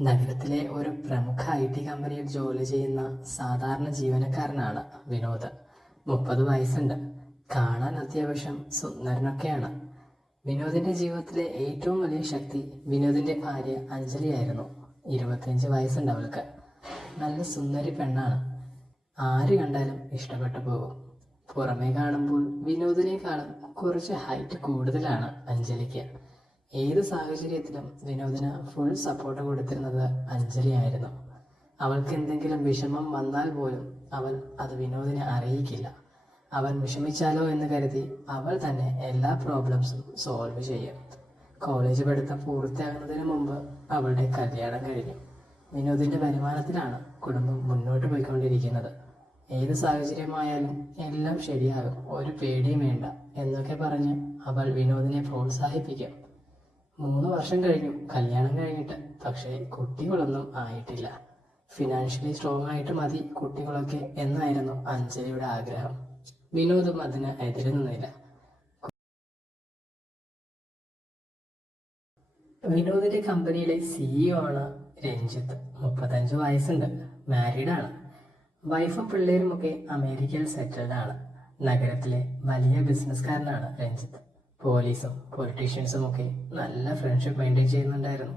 നഗരത്തിലെ ഒരു പ്രമുഖ ഐ ടി കമ്പനിയിൽ ജോലി ചെയ്യുന്ന സാധാരണ ജീവനക്കാരനാണ് വിനോദ്. മുപ്പത് വയസ്സുണ്ട്. കാണാൻ അത്യാവശ്യം സുന്ദരനൊക്കെയാണ്. വിനോദിന്റെ ജീവിതത്തിലെ ഏറ്റവും വലിയ ശക്തി വിനോദിന്റെ ഭാര്യ അഞ്ജലി ആയിരുന്നു ഇരുപത്തിയഞ്ച് വയസ്സുണ്ട് അവൾക്ക്. നല്ല സുന്ദരി പെണ്ണാണ്. ആര് കണ്ടാലും ഇഷ്ടപ്പെട്ടു പോകും. പുറമേ കാണുമ്പോൾ വിനോദിനേക്കാളും കുറച്ച് ഹൈറ്റ് കൂടുതലാണ് അഞ്ജലിക്ക്. ഏത് സാഹചര്യത്തിലും വിനോദിന് ഫുൾ സപ്പോർട്ട് കൊടുത്തിരുന്നത് അഞ്ജലി ആയിരുന്നു അവൾക്ക് എന്തെങ്കിലും വിഷമം വന്നാൽ പോലും അവൾ അത് വിനോദിനെ അറിയിക്കില്ല. അവൻ വിഷമിച്ചാലോ എന്ന് കരുതി അവൾ തന്നെ എല്ലാ പ്രോബ്ലംസും സോൾവ് ചെയ്യും. കോളേജ് പഠിത്തം പൂർത്തിയാകുന്നതിന് മുമ്പ് അവളുടെ കല്യാണം കഴിഞ്ഞു. വിനോദിന്റെ വരുമാനത്തിലാണ് കുടുംബം മുന്നോട്ട് പോയിക്കൊണ്ടിരിക്കുന്നത്. ഏത് സാഹചര്യമായാലും എല്ലാം ശരിയാകും ഒരു പേടിയും വേണ്ട എന്നൊക്കെ പറഞ്ഞ് അവൾ വിനോദിനെ പ്രോത്സാഹിപ്പിക്കും. മൂന്ന് വർഷം കഴിഞ്ഞു. കല്യാണം കഴിഞ്ഞിട്ട്. പക്ഷേ കുട്ടികളൊന്നും ആയിട്ടില്ല. ഫിനാൻഷ്യലി സ്ട്രോങ് ആയിട്ട് മതി കുട്ടികളൊക്കെ എന്നായിരുന്നു അഞ്ജലിയുടെ ആഗ്രഹം. വിനോദും അതിന് എതിര് നിന്നില്ല. വിനോദിന്റെ കമ്പനിയിലെ സിഇഒ ആണ് രഞ്ജിത്ത്. മുപ്പത്തഞ്ച് വയസ്സുണ്ട്. മാരീഡ് ആണ്. വൈഫും പിള്ളേരുമൊക്കെ അമേരിക്കയിൽ സെറ്റിൽഡ് ആണ്. നഗരത്തിലെ വലിയ ബിസിനസ്സുകാരനാണ് രഞ്ജിത്ത്. പോലീസും പൊളിറ്റീഷ്യൻസും ഒക്കെ നല്ല ഫ്രണ്ട്ഷിപ്പ് മെയിന്റെയിൻ ചെയ്യുന്നുണ്ടായിരുന്നു.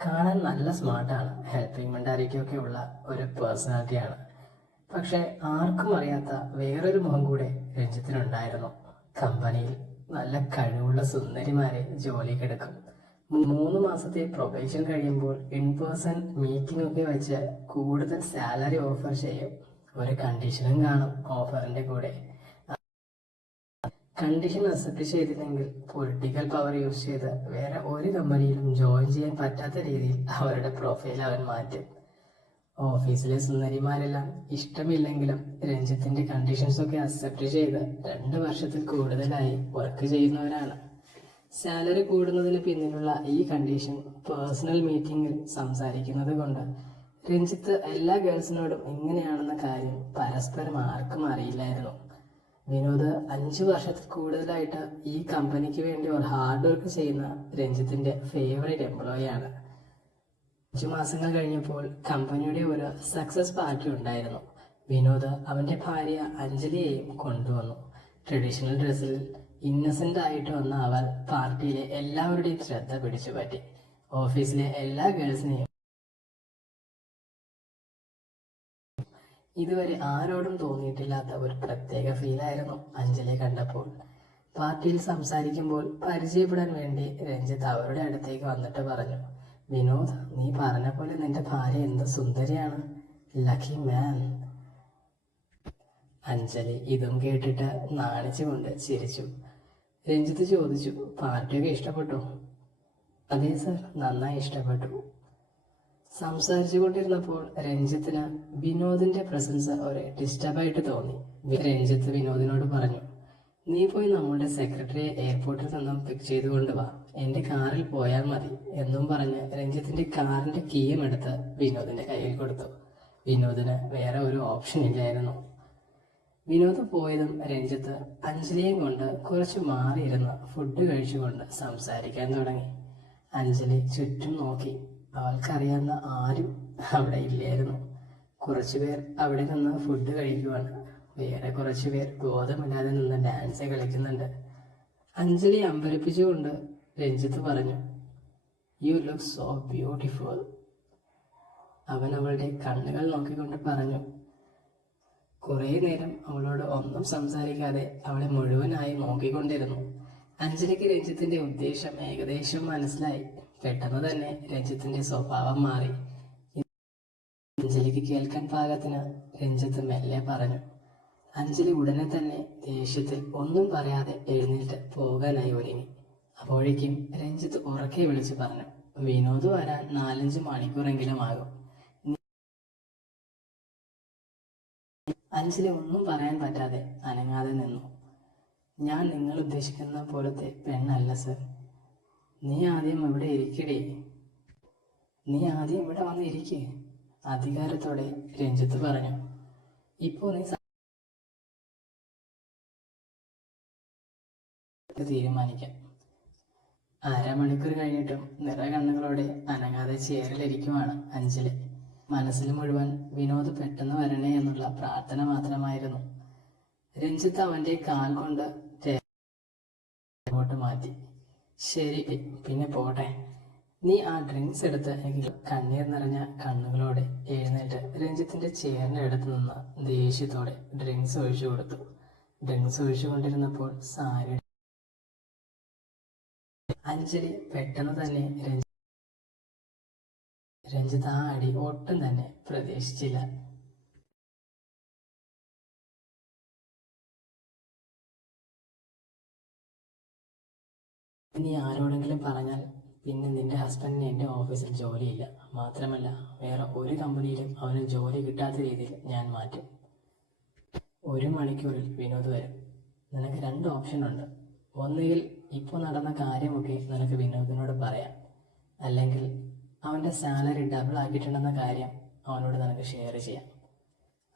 കാണാൻ നല്ല സ്മാർട്ടാണ് ഹെൽപ്പിംഗ് മെന്റാലിറ്റിയൊക്കെ ഉള്ള ഒരു പേഴ്സണാലിറ്റിയാണ് പക്ഷേ ആർക്കും അറിയാത്ത വേറൊരു മുഖം കൂടെ രഞ്ജിത്തിനുണ്ടായിരുന്നു. കമ്പനിയിൽ നല്ല കഴിവുള്ള സുന്ദരിമാരെ ജോലിക്കെടുക്കും മൂന്ന് മാസത്തെ പ്രൊബേഷൻ കഴിയുമ്പോൾ ഇൻ പേഴ്സൺ മീറ്റിംഗ് ഒക്കെ വെച്ച് കൂടുതൽ സാലറി ഓഫർ ചെയ്യും. ഒരു കണ്ടീഷനും കാണും ഓഫറിന്റെ കൂടെ. കണ്ടീഷൻ അക്സെപ്റ്റ് ചെയ്തില്ലെങ്കിൽ പൊളിറ്റിക്കൽ പവർ യൂസ് ചെയ്ത് വേറെ ഒരു കമ്പനിയിലും ജോയിൻ ചെയ്യാൻ പറ്റാത്ത രീതിയിൽ അവരുടെ പ്രൊഫൈൽ അവൻ മാറ്റും. ഓഫീസിലെ സുന്ദരിമാരെല്ലാം ഇഷ്ടമില്ലെങ്കിലും രഞ്ജിത്തിന്റെ കണ്ടീഷൻസ് ഒക്കെ അക്സെപ്റ്റ് ചെയ്ത് രണ്ട് വർഷത്തിൽ കൂടുതലായി വർക്ക് ചെയ്യുന്നവരാണ്. സാലറി കൂടുന്നതിന് പിന്നിലുള്ള ഈ കണ്ടീഷൻ പേഴ്സണൽ മീറ്റിംഗിൽ സംസാരിക്കുന്നത് കൊണ്ട് രഞ്ജിത്ത് എല്ലാ ഗേൾസിനോടും ഇങ്ങനെയാണെന്ന കാര്യം പരസ്പരം ആർക്കും അറിയില്ലായിരുന്നു. വിനോദ് അഞ്ച് വർഷത്തിൽ കൂടുതലായിട്ട് ഈ കമ്പനിക്ക് വേണ്ടി ഒരു ഹാർഡ് വർക്ക് ചെയ്യുന്ന രഞ്ജിത്തിന്റെ ഫേവറേറ്റ് എംപ്ലോയി ആണ്. അഞ്ചു മാസങ്ങൾ കഴിഞ്ഞപ്പോൾ കമ്പനിയുടെ ഒരു സക്സസ് പാർട്ടി ഉണ്ടായിരുന്നു. വിനോദ് അവന്റെ ഭാര്യ അഞ്ജലിയെയും കൊണ്ടുവന്നു. ട്രഡീഷണൽ ഡ്രസ്സിൽ ഇന്നസെന്റ് ആയിട്ട് വന്ന അവൾ പാർട്ടിയിലെ എല്ലാവരുടെയും ശ്രദ്ധ പിടിച്ചു പറ്റി ഓഫീസിലെ എല്ലാ ഗേൾസിനെയും ഇതുവരെ ആരോടും തോന്നിയിട്ടില്ലാത്ത ഒരു പ്രത്യേക ഫീലായിരുന്നു അഞ്ജലിയെ കണ്ടപ്പോൾ. പാർട്ടിയിൽ സംസാരിക്കുമ്പോൾ പരിചയപ്പെടാൻ വേണ്ടി രഞ്ജിത്ത് അവരുടെ അടുത്തേക്ക് വന്നിട്ട് പറഞ്ഞു വിനോദ് നീ പറഞ്ഞ പോലെ നിന്റെ ഭാര്യ എന്ത് സുന്ദരിയാണ്. ലക്കി മാൻ അഞ്ജലി ഇതും കേട്ടിട്ട് നാണിച്ചുകൊണ്ട് ചിരിച്ചു. രഞ്ജിത്ത് ചോദിച്ചു പാർട്ടിയൊക്കെ ഇഷ്ടപ്പെട്ടു? അതെ സർ നന്നായി ഇഷ്ടപ്പെട്ടു. സംസാരിച്ചു കൊണ്ടിരുന്നപ്പോൾ രഞ്ജിത്തിന് വിനോദിന്റെ പ്രസൻസ് ഒരു ഡിസ്റ്റർബായിട്ട് തോന്നി. രഞ്ജിത്ത് വിനോദിനോട് പറഞ്ഞു നീ പോയി നമ്മുടെ സെക്രട്ടറിയെ എയർപോർട്ടിൽ നിന്നും പിക്ക് ചെയ്തുകൊണ്ട് വാ. എന്റെ കാറിൽ പോയാൽ മതി എന്നും പറഞ്ഞ് രഞ്ജിത്തിന്റെ കാറിന്റെ കീയും എടുത്ത് വിനോദിന്റെ കയ്യിൽ കൊടുത്തു. വിനോദിന് വേറെ ഒരു ഓപ്ഷൻ ഇല്ലായിരുന്നു. വിനോദ് പോയതും രഞ്ജിത്ത് അഞ്ജലിയും കൊണ്ട് കുറച്ച് മാറിയിരുന്ന് ഫുഡ് കഴിച്ചുകൊണ്ട് സംസാരിക്കാൻ തുടങ്ങി. അഞ്ജലി ചുറ്റും നോക്കി. അവൾക്കറിയാവുന്ന ആരും അവിടെ ഇല്ലായിരുന്നു. കുറച്ചുപേർ അവിടെ നിന്ന് ഫുഡ് കഴിക്കുവാണ്. വേറെ കുറച്ചുപേർ ബോധമില്ലാതെ നിന്ന് ഡാൻസ് കളിക്കുന്നുണ്ട്. അഞ്ജലി അമ്പരപ്പിച്ചുകൊണ്ട് രഞ്ജിത്ത് പറഞ്ഞു യു ലുക്ക് സോ ബ്യൂട്ടിഫുൾ അവൻ അവളുടെ കണ്ണുകൾ നോക്കിക്കൊണ്ട് പറഞ്ഞു കുറേ നേരം അവളോട് ഒന്നും സംസാരിക്കാതെ അവളെ മുഴുവനായി നോക്കിക്കൊണ്ടിരുന്നു. അഞ്ജലിക്ക് രഞ്ജിത്തിന്റെ ഉദ്ദേശം ഏകദേശം മനസ്സിലായി. പെട്ടെന്ന് തന്നെ രഞ്ജിത്തിന്റെ സ്വഭാവം മാറി. അഞ്ജലിക്ക് കേൾക്കാൻ പാകത്തിന് രഞ്ജിത്ത് മെല്ലെ പറഞ്ഞു. അഞ്ജലി ഉടനെ തന്നെ ദേഷ്യത്തിൽ ഒന്നും പറയാതെ എഴുന്നേറ്റ് പോകാനായി ഒരുങ്ങി. അപ്പോഴേക്കും രഞ്ജിത്ത് ഉറക്കെ വിളിച്ചു പറഞ്ഞു വിനോദ് വരാൻ നാലഞ്ച് മണിക്കൂറെങ്കിലും ആകും. അഞ്ജലി ഒന്നും പറയാൻ പറ്റാതെ അനങ്ങാതെ നിന്നു. ഞാൻ നിങ്ങൾ ഉദ്ദേശിക്കുന്ന പോലത്തെ പെണ്ണല്ല സർ. നീ ആദ്യം ഇവിടെ ഇരിക്കടി. നീ ആദ്യം ഇവിടെ വന്ന് ഇരിക്കേ. അധികാരത്തോടെ രഞ്ജിത്ത് പറഞ്ഞു. ഇപ്പോ നീ തീരുമാനിക്കാം. അരമണിക്കൂർ കഴിഞ്ഞിട്ടും നിറകണ്ണുകളോടെ അനങ്ങാതെ ചേരലിരിക്കുവാണ് അഞ്ജലി. മനസ്സിൽ മുഴുവൻ വിനോദ് പെട്ടെന്ന് വരണേ എന്നുള്ള പ്രാർത്ഥന മാത്രമായിരുന്നു. രഞ്ജിത്ത് അവന്റെ കാൽ കൊണ്ട് മാറ്റി. ശരി പിന്നെ പോട്ടെ. നീ ആ ഡ്രിങ്ക്സ് എടുത്ത് എനിക്ക് കണ്ണീർ നിറഞ്ഞ കണ്ണുകളോടെ എഴുന്നേറ്റ് രഞ്ജിത്തിന്റെ ചെയറിന്റെ അടുത്ത് നിന്ന് ദേഷ്യത്തോടെ ഡ്രിങ്ക്സ് ഒഴിച്ചു കൊടുത്തു. ഡ്രിങ്ക്സ് ഒഴിച്ചു കൊണ്ടിരുന്നപ്പോൾ സാരി അഞ്ജലി പെട്ടെന്ന് തന്നെ രഞ്ജി രഞ്ജിത്ത് ആ അടി ഒട്ടും തന്നെ പ്രതീക്ഷിച്ചില്ല. നീ ആരോടെങ്കിലും പറഞ്ഞാൽ പിന്നെ നിന്റെ ഹസ്ബൻഡിന് എന്റെ ഓഫീസിൽ ജോലിയില്ല. മാത്രമല്ല വേറെ ഒരു കമ്പനിയിലും അവന് ജോലി കിട്ടാത്ത രീതിയിൽ ഞാൻ മാറ്റും. ഒരു മണിക്കൂറിൽ വിനോദ് വരും. നിനക്ക് രണ്ട് ഓപ്ഷൻ ഉണ്ട്. ഒന്നുകിൽ ഇപ്പോൾ നടന്ന കാര്യമൊക്കെ നിനക്ക് വിനോദിനോട് പറയാം. അല്ലെങ്കിൽ അവന്റെ സാലറി ഡബിൾ ആക്കിയിട്ടുണ്ടെന്ന കാര്യം അവനോട് നിനക്ക് ഷെയർ ചെയ്യാം.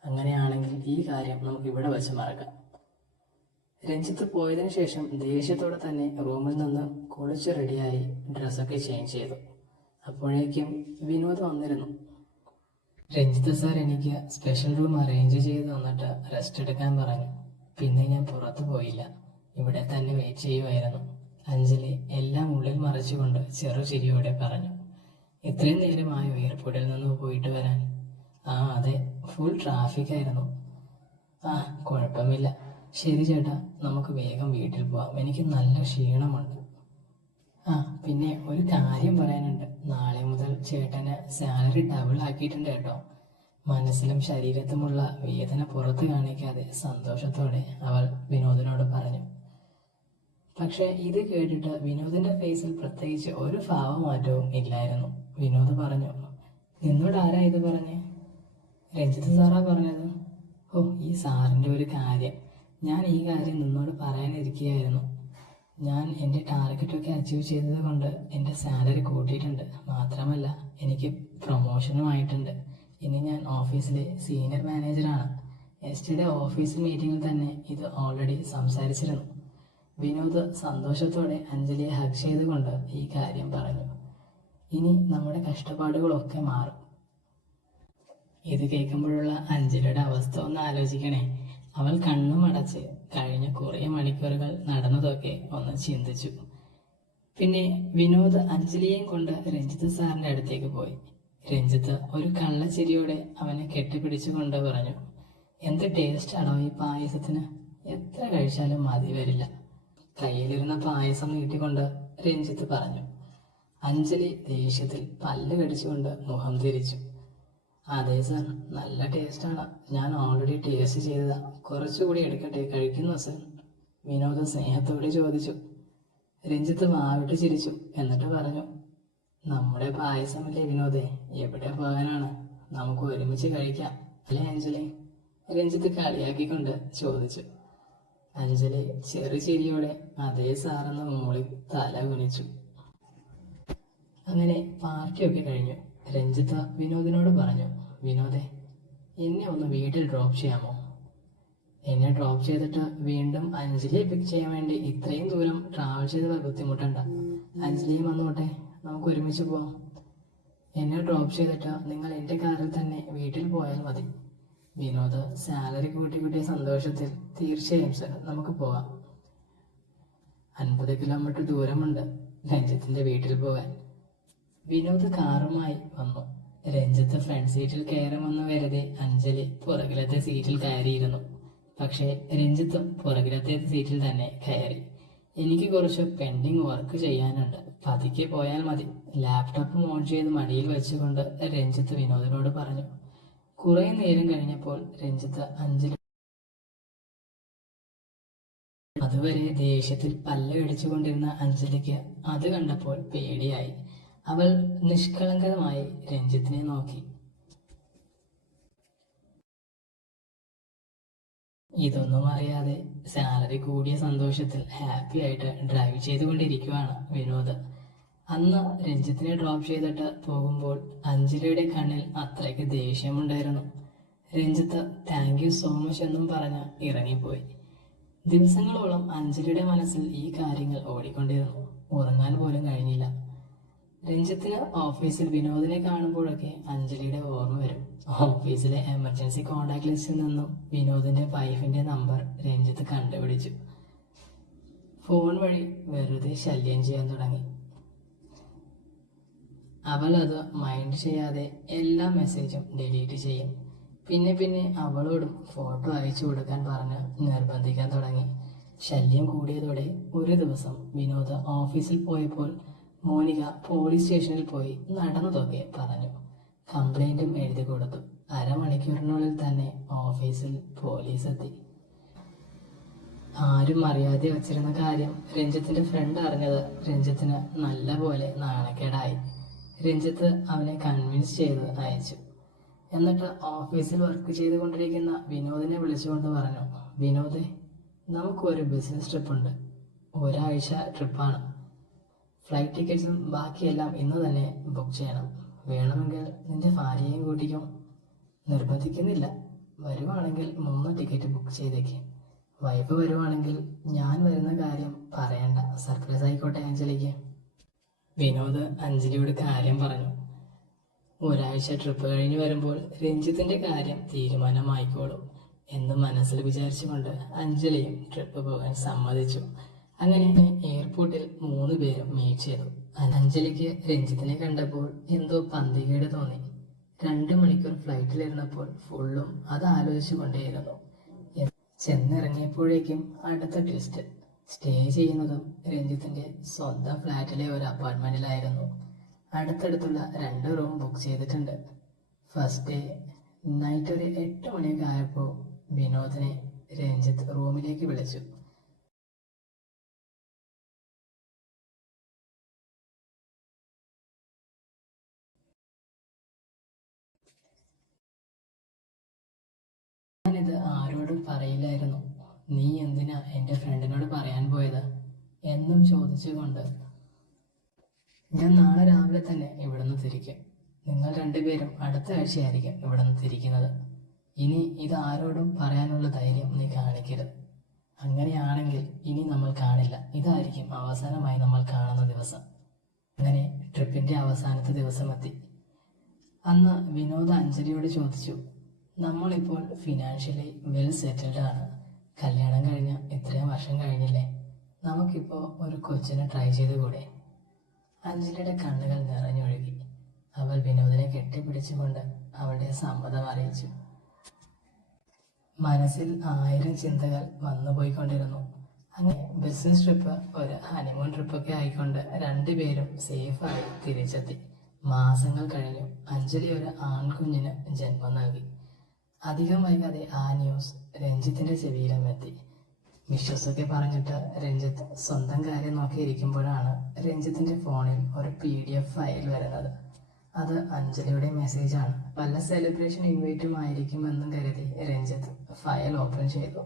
അങ്ങനെയാണെങ്കിൽ ഈ കാര്യം നമുക്ക് ഇവിടെ വെച്ച് മറക്കാം. രഞ്ജിത്ത് പോയതിനു ശേഷം ദേഷ്യത്തോടെ തന്നെ റൂമിൽ നിന്ന് കുളിച്ച് റെഡിയായി ഡ്രസ്സൊക്കെ ചേഞ്ച് ചെയ്തു. അപ്പോഴേക്കും വിനോദ് വന്നിരുന്നു. രഞ്ജിത്ത് സാർ എനിക്ക് സ്പെഷ്യൽ റൂം അറേഞ്ച് ചെയ്ത് തന്നിട്ട് റെസ്റ്റ് എടുക്കാൻ പറഞ്ഞു. പിന്നെ ഞാൻ പുറത്തു പോയില്ല. ഇവിടെ തന്നെ വെയിറ്റ് ചെയ്യുമായിരുന്നു അഞ്ജലി എല്ലാം ഉള്ളിൽ മറച്ചുകൊണ്ട് ചെറു ചിരിയോടെ പറഞ്ഞു. ഇത്രയും നേരമായോ എയർപോർട്ടിൽ നിന്ന് പോയിട്ട് വരാൻ. ആ അതെ ഫുൾ ട്രാഫിക് ആയിരുന്നു. ആ കുഴപ്പമില്ല. ശരി ചേട്ടാ നമുക്ക് വേഗം വീട്ടിൽ പോവാം. എനിക്ക് നല്ല ക്ഷീണമുണ്ട്. ആ പിന്നെ ഒരു കാര്യം പറയാനുണ്ട്. നാളെ മുതൽ ചേട്ടന് സാലറി ഡബിൾ ആക്കിയിട്ടുണ്ട് കേട്ടോ. മനസ്സിലും ശരീരത്തുമുള്ള വേദന പുറത്ത് കാണിക്കാതെ സന്തോഷത്തോടെ അവൾ വിനോദിനോട് പറഞ്ഞു. പക്ഷേ ഇത് കേട്ടിട്ട് വിനോദിന്റെ ഫേസിൽ പ്രത്യേകിച്ച് ഒരു ഭാവമാറ്റവും ഇല്ലായിരുന്നു. വിനോദ് പറഞ്ഞു നിന്നോട് ആരാ ഇത് പറഞ്ഞേ? രഞ്ജിത്ത് സാറാ പറഞ്ഞത്. ഓ ഈ സാറിന്റെ ഒരു കാര്യം. ഞാൻ ഈ കാര്യം നിന്നോട് പറയാനിരിക്കുകയായിരുന്നു. ഞാൻ എന്റെ ടാർഗറ്റൊക്കെ അച്ചീവ് ചെയ്തത് കൊണ്ട് എന്റെ സാലറി കൂട്ടിയിട്ടുണ്ട്. മാത്രമല്ല എനിക്ക് പ്രൊമോഷനും ആയിട്ടുണ്ട്. ഇനി ഞാൻ ഓഫീസിലെ സീനിയർ മാനേജറാണ് യെസ്റ്റർഡേ ഓഫീസ് മീറ്റിംഗിൽ തന്നെ ഇത് ഓൾറെഡി സംസാരിച്ചിരുന്നു. വിനോദ് സന്തോഷത്തോടെ അഞ്ജലിയെ ഹഗ് ചെയ്തുകൊണ്ട് ഈ കാര്യം പറഞ്ഞു. ഇനി നമ്മുടെ കഷ്ടപ്പാടുകളൊക്കെ മാറും. ഇത് കേൾക്കുമ്പോഴുള്ള അഞ്ജലിയുടെ അവസ്ഥ ഒന്ന് ആലോചിക്കണേ. അവൾ കണ്ണും അടച്ച് കഴിഞ്ഞ കുറേ മണിക്കൂറുകൾ നടന്നതൊക്കെ ഒന്ന് ചിന്തിച്ചു. പിന്നെ വിനോദ് അഞ്ജലിയെയും കൊണ്ട് രഞ്ജിത്ത് സാറിന്റെ അടുത്തേക്ക് പോയി. രഞ്ജിത്ത് ഒരു കള്ളച്ചിരിയോടെ അവനെ കെട്ടിപ്പിടിച്ചുകൊണ്ട് പറഞ്ഞു എന്ത് ടേസ്റ്റ് ആണോ ഈ പായസത്തിന്? എത്ര കഴിച്ചാലും മതി വരില്ല. കയ്യിലിരുന്ന പായസം നീട്ടിക്കൊണ്ട് രഞ്ജിത്ത് പറഞ്ഞു. അഞ്ജലി ദേഷ്യത്തിൽ പല്ല് കടിച്ചുകൊണ്ട് മുഖം തിരിച്ചു. അതെ സാർ നല്ല ടേസ്റ്റാണ് ഞാൻ ഓൾറെഡി ടേസ്റ്റ് ചെയ്തതാ. കുറച്ചുകൂടി എടുക്കട്ടെ. കഴിക്കുന്നു സർ വിനോദ സ്നേഹത്തോടെ ചോദിച്ചു. രഞ്ജിത്ത് വാവിട്ട് ചിരിച്ചു. എന്നിട്ട് പറഞ്ഞു നമ്മുടെ പായസമല്ലേ വിനോദേ? എവിടെ പോകാനാണ്? നമുക്ക് ഒരുമിച്ച് കഴിക്കാം. അല്ലേ അഞ്ജലി? രഞ്ജിത്ത് കളിയാക്കിക്കൊണ്ട് ചോദിച്ചു. അഞ്ജലി ചെറു ചിരിയോടെ അതേ സാറെന്ന് മൂളി തല കുനിച്ചു. അങ്ങനെ പാർട്ടിയൊക്കെ കഴിഞ്ഞു. രഞ്ജിത്ത് വിനോദിനോട് പറഞ്ഞു വിനോദേ എന്നെ ഒന്ന് വീട്ടിൽ ഡ്രോപ്പ് ചെയ്യാമോ? എന്നെ ഡ്രോപ്പ് ചെയ്തിട്ട് വീണ്ടും അഞ്ജലിയെ പിക്ക് ചെയ്യാൻ വേണ്ടി ഇത്രയും ദൂരം ട്രാവൽ ചെയ്ത് ബുദ്ധിമുട്ടണ്ട. അഞ്ജലിയും വന്നോട്ടെ നമുക്ക് ഒരുമിച്ച് പോവാം. എന്നെ ഡ്രോപ്പ് ചെയ്തിട്ട് നിങ്ങൾ എന്റെ കാറിൽ തന്നെ വീട്ടിൽ പോയാൽ മതി. വിനോദ് സാലറി കൂട്ടി കിട്ടിയ സന്തോഷത്തിൽ തീർച്ചയായും സർ നമുക്ക് പോവാം. അൻപത് കിലോമീറ്റർ ദൂരമുണ്ട് രഞ്ജിത്തിന്റെ വീട്ടിൽ പോകാൻ വിനോദ് കാറുമായി വന്നു. രഞ്ജിത്ത് ഫ്രണ്ട് സീറ്റിൽ കയറുമെന്ന് കരുതി അഞ്ജലി പുറകിലത്തെ സീറ്റിൽ കയറിയിരുന്നു. പക്ഷേ രഞ്ജിത്തും പുറകിലത്തെ സീറ്റിൽ തന്നെ കയറി. എനിക്ക് കുറച്ച് പെൻഡിങ് വർക്ക് ചെയ്യാനുണ്ട്. പതുക്കെ പോയാൽ മതി. ലാപ്ടോപ്പ് ഓൺ ചെയ്ത് മടിയിൽ വെച്ചുകൊണ്ട് രഞ്ജിത്ത് വിനോദിനോട് പറഞ്ഞു. കുറേ നേരം കഴിഞ്ഞപ്പോൾ രഞ്ജിത്ത് അഞ്ജലി അതുവരെ ദേഷ്യത്തിൽ പല്ല് കടിച്ചുകൊണ്ടിരുന്ന അഞ്ജലിക്ക് അത് കണ്ടപ്പോൾ പേടിയായി. അവൾ നിഷ്കളങ്കമായി രഞ്ജിത്തിനെ നോക്കി. ഇതൊന്നും അറിയാതെ സാലറി കൂടിയ സന്തോഷത്തിൽ ഹാപ്പി ആയിട്ട് ഡ്രൈവ് ചെയ്തുകൊണ്ടിരിക്കുവാണ് വിനോദ്. അന്ന് രഞ്ജിത്തിനെ ഡ്രോപ്പ് ചെയ്തിട്ട് പോകുമ്പോൾ അഞ്ജലിയുടെ കണ്ണിൽ അത്രയ്ക്ക് ദേഷ്യമുണ്ടായിരുന്നു. Ranjith thank you so much എന്നും പറഞ്ഞ് ഇറങ്ങിപ്പോയി. ദിവസങ്ങളോളം അഞ്ജലിയുടെ മനസ്സിൽ ഈ കാര്യങ്ങൾ ഓടിക്കൊണ്ടിരുന്നു. ഉറങ്ങാൻ പോലും കഴിഞ്ഞില്ല. രഞ്ജിത്തിന് ഓഫീസിൽ വിനോദിനെ കാണുമ്പോഴൊക്കെ അഞ്ജലിയുടെ ഓർമ്മ വരും. ഓഫീസിലെ എമർജൻസി കോണ്ടാക്ട് ലിസ്റ്റിൽ നിന്നും വിനോദിന്റെ വൈഫിന്റെ നമ്പർ രഞ്ജിത്ത് കണ്ടുപിടിച്ചു. ഫോൺ വഴി വെറുതെ ശല്യം ചെയ്യാൻ തുടങ്ങി. അവൾ അത് മൈൻഡ് ചെയ്യാതെ എല്ലാ മെസ്സേജും ഡിലീറ്റ് ചെയ്യും. പിന്നെ പിന്നെ അവളോടും ഫോട്ടോ അയച്ചു കൊടുക്കാൻ പറഞ്ഞ് നിർബന്ധിക്കാൻ തുടങ്ങി. ശല്യം കൂടിയതോടെ ഒരു ദിവസം വിനോദ് ഓഫീസിൽ പോയപ്പോൾ മോനിക പോലീസ് സ്റ്റേഷനിൽ പോയി നടന്നതൊക്കെ പറഞ്ഞു. കംപ്ലൈന്റും എഴുതി കൊടുത്തു. അരമണിക്കൂറിനുള്ളിൽ തന്നെ ഓഫീസിൽ പോലീസ് എത്തി. ആരും അറിയാതെ വച്ചിരുന്ന കാര്യം രഞ്ജിത്തിന്റെ ഫ്രണ്ട് അറിഞ്ഞത് രഞ്ജിത്തിന് നല്ലപോലെ നാണക്കേടായി. രഞ്ജിത്ത് അവനെ കൺവിൻസ് ചെയ്ത് അയച്ചു. എന്നിട്ട് ഓഫീസിൽ വർക്ക് ചെയ്തുകൊണ്ടിരിക്കുന്ന വിനോദിനെ വിളിച്ചുകൊണ്ട് പറഞ്ഞു വിനോദേ നമുക്കൊരു ബിസിനസ് ട്രിപ്പുണ്ട് ഒരാഴ്ച ട്രിപ്പാണ് ഫ്ലൈറ്റ് ടിക്കറ്റ്സും ബാക്കിയെല്ലാം ഇന്ന് തന്നെ ബുക്ക് ചെയ്യണം. വേണമെങ്കിൽ നിന്റെ ഭാര്യയും കൂട്ടിക്കും. നിർബന്ധിക്കുന്നില്ല. വരുവാണെങ്കിൽ മൂന്ന് ടിക്കറ്റ് ബുക്ക് ചെയ്തേക്ക്. വൈഫ് വരുവാണെങ്കിൽ ഞാൻ വരുന്ന കാര്യം പറയണ്ട. സർപ്രൈസ് ആയിക്കോട്ടെ അഞ്ജലിക്ക്. വിനോദ് അഞ്ജലിയോട് കാര്യം പറഞ്ഞു. ഒരാഴ്ച ട്രിപ്പ് കഴിഞ്ഞ് വരുമ്പോൾ രഞ്ജിത്തിന്റെ കാര്യം തീരുമാനമായിക്കോളും എന്ന് മനസ്സിൽ വിചാരിച്ചുകൊണ്ട് അഞ്ജലിയും ട്രിപ്പ് പോകാൻ സമ്മതിച്ചു. അങ്ങനെ എയർപോർട്ടിൽ മൂന്ന് പേരും മീറ്റ് ചെയ്തു. അഞ്ജലിക്ക് രഞ്ജിത്തിനെ കണ്ടപ്പോൾ എന്തോ പന്തികേട് തോന്നി. രണ്ട് മണിക്കൂർ ഫ്ലൈറ്റിലിരുന്നപ്പോൾ ഫുള്ളും അത് ആലോചിച്ചു കൊണ്ടേയിരുന്നു. ചെന്നിറങ്ങിയപ്പോഴേക്കും അടുത്ത ട്വിസ്റ്റ് സ്റ്റേ ചെയ്യുന്നതും രഞ്ജിത്തിന്റെ സ്വന്തം ഫ്ലാറ്റിലെ ഒരു അപ്പാർട്ട്മെന്റിലായിരുന്നു അടുത്തടുത്തുള്ള രണ്ട് റൂം ബുക്ക് ചെയ്തിട്ടുണ്ട്. ഫസ്റ്റ് ഡേ നൈറ്റ് ഒരു എട്ട് മണിയൊക്കെ ആയപ്പോൾ വിനോദിനെ രഞ്ജിത്ത് റൂമിലേക്ക് വിളിച്ചു. ഞാനിത് ആരോടും പറയില്ലായിരുന്നു. നീ എന്തിനാ എന്റെ ഫ്രണ്ടിനോട് പറയാൻ പോയത്? എന്നും ചോദിച്ചുകൊണ്ട് ഞാൻ നാളെ രാവിലെ തന്നെ ഇവിടുന്ന് തിരിക്കും. നിങ്ങൾ രണ്ടുപേരും അടുത്ത ആഴ്ചയായിരിക്കും ഇവിടുന്ന് തിരിക്കുന്നത്. ഇനി ഇത് ആരോടും പറയാനുള്ള ധൈര്യം നീ കാണിക്കരുത്. അങ്ങനെയാണെങ്കിൽ ഇനി നമ്മൾ കാണില്ല. ഇതായിരിക്കും അവസാനമായി നമ്മൾ കാണുന്ന ദിവസം. അങ്ങനെ ട്രിപ്പിന്റെ അവസാനത്തെ ദിവസം എത്തി അന്ന് വിനോദ് അഞ്ജലിയോട് ചോദിച്ചു നമ്മളിപ്പോൾ ഫിനാൻഷ്യലി വെൽ സെറ്റിൽഡ് ആണ്. കല്യാണം കഴിഞ്ഞ ഇത്രയും വർഷം കഴിഞ്ഞില്ലേ? നമുക്കിപ്പോൾ ഒരു കൊച്ചിനെ ട്രൈ ചെയ്ത് കൂടെ അഞ്ജലിയുടെ കണ്ണുകൾ നിറഞ്ഞൊഴുകി. അവൾ വിനോദിനെ കെട്ടിപ്പിടിച്ചുകൊണ്ട് അവളുടെ സമ്മതം അറിയിച്ചു. മനസ്സിൽ ആയിരം ചിന്തകൾ വന്നുപോയിക്കൊണ്ടിരുന്നു. അങ്ങനെ ബിസിനസ് ട്രിപ്പ് ഒരു ഹണിമൂൺ ട്രിപ്പൊക്കെ ആയിക്കൊണ്ട് രണ്ടുപേരും സേഫായി തിരിച്ചെത്തി. മാസങ്ങൾ കഴിഞ്ഞു. അഞ്ജലി ഒരു ആൺകുഞ്ഞിന് ജന്മം നൽകി. അധികം വൈകാതെ ആ ന്യൂസ് രഞ്ജിത്തിന്റെ ചെവിയിലും എത്തി വിശ്വസൊക്കെ പറഞ്ഞിട്ട് രഞ്ജിത്ത് സ്വന്തം കാര്യം നോക്കിയിരിക്കുമ്പോഴാണ് രഞ്ജിത്തിന്റെ ഫോണിൽ ഒരു പി ഡി എഫ് ഫയൽ വരുന്നത്. അത് അഞ്ജലിയുടെ മെസ്സേജാണ്. വല്ല സെലിബ്രേഷൻ ഇൻവൈറ്റും ആയിരിക്കുമെന്നും കരുതി രഞ്ജിത്ത് ഫയൽ ഓപ്പൺ ചെയ്തു.